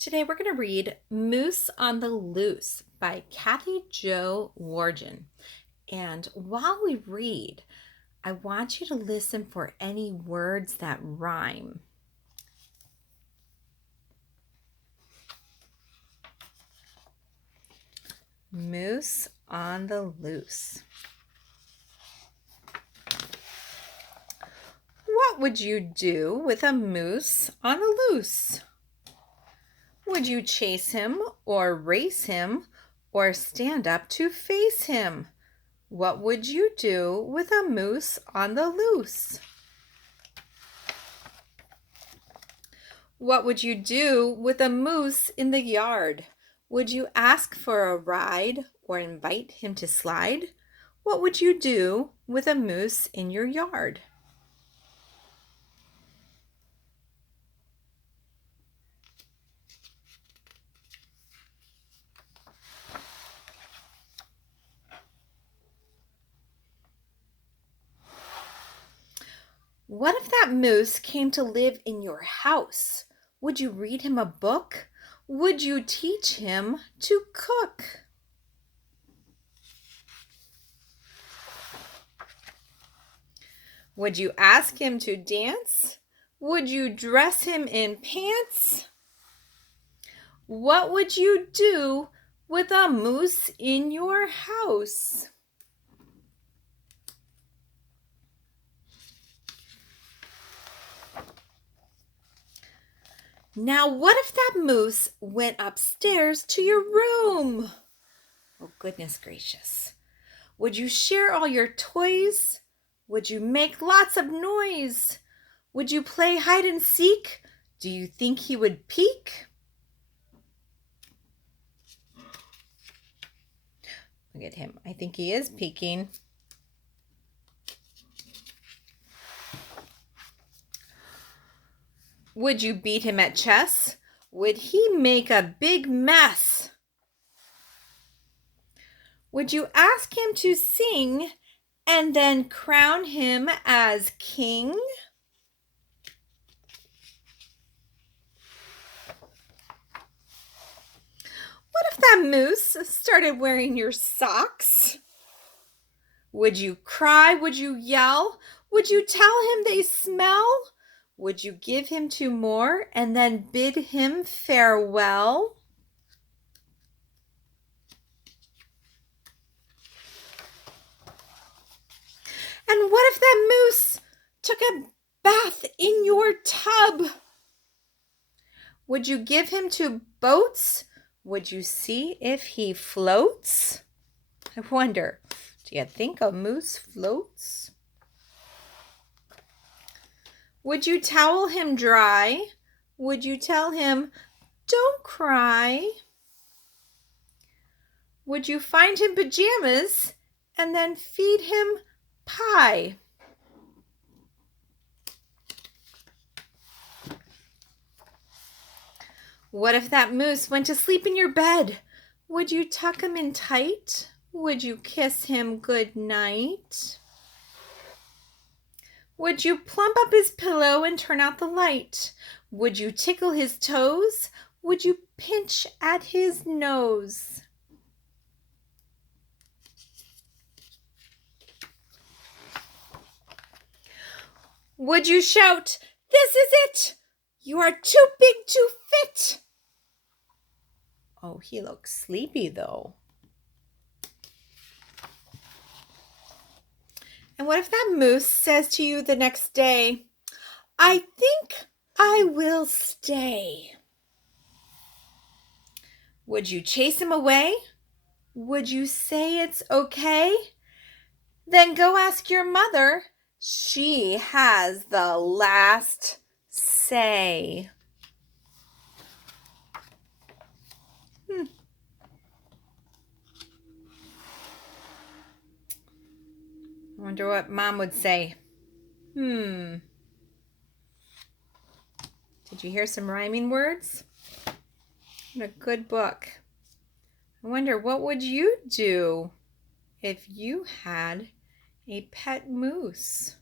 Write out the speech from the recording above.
Today we're going to read Moose on the Loose by Kathy Jo Wargin. And while we read, I want you to listen for any words that rhyme. Moose on the Loose. What would you do with a moose on the loose? Would you chase him or race him or stand up to face him? What would you do with a moose on the loose? What would you do with a moose in the yard? Would you ask for a ride or invite him to slide? What would you do with a moose in your yard? What if that moose came to live in your house? Would you read him a book? Would you teach him to cook? Would you ask him to dance? Would you dress him in pants? What would you do with a moose in your house? Now, what if that moose went upstairs to your room? Oh, goodness gracious. Would you share all your toys? Would you make lots of noise? Would you play hide and seek? Do you think he would peek? Look at him. I think he is peeking. Would you beat him at chess? Would he make a big mess? Would you ask him to sing and then crown him as king? What if that moose started wearing your socks? Would you cry? Would you yell? Would you tell him they smell? Would you give him 2 more and then bid him farewell? And what if that moose took a bath in your tub? Would you give him 2 boats? Would you see if he floats? I wonder, do you think a moose floats? Would you towel him dry? Would you tell him, don't cry? Would you find him pajamas and then feed him pie? What if that moose went to sleep in your bed? Would you tuck him in tight? Would you kiss him good night? Would you plump up his pillow and turn out the light? Would you tickle his toes? Would you pinch at his nose? Would you shout, this is it! You are too big to fit! Oh, he looks sleepy though. And what if that moose says to you the next day, I think I will stay? Would you chase him away? Would you say it's okay? Then go ask your mother. She has the last say. I wonder what Mom would say. Did you hear some rhyming words? What a good book. I wonder, what would you do if you had a pet moose?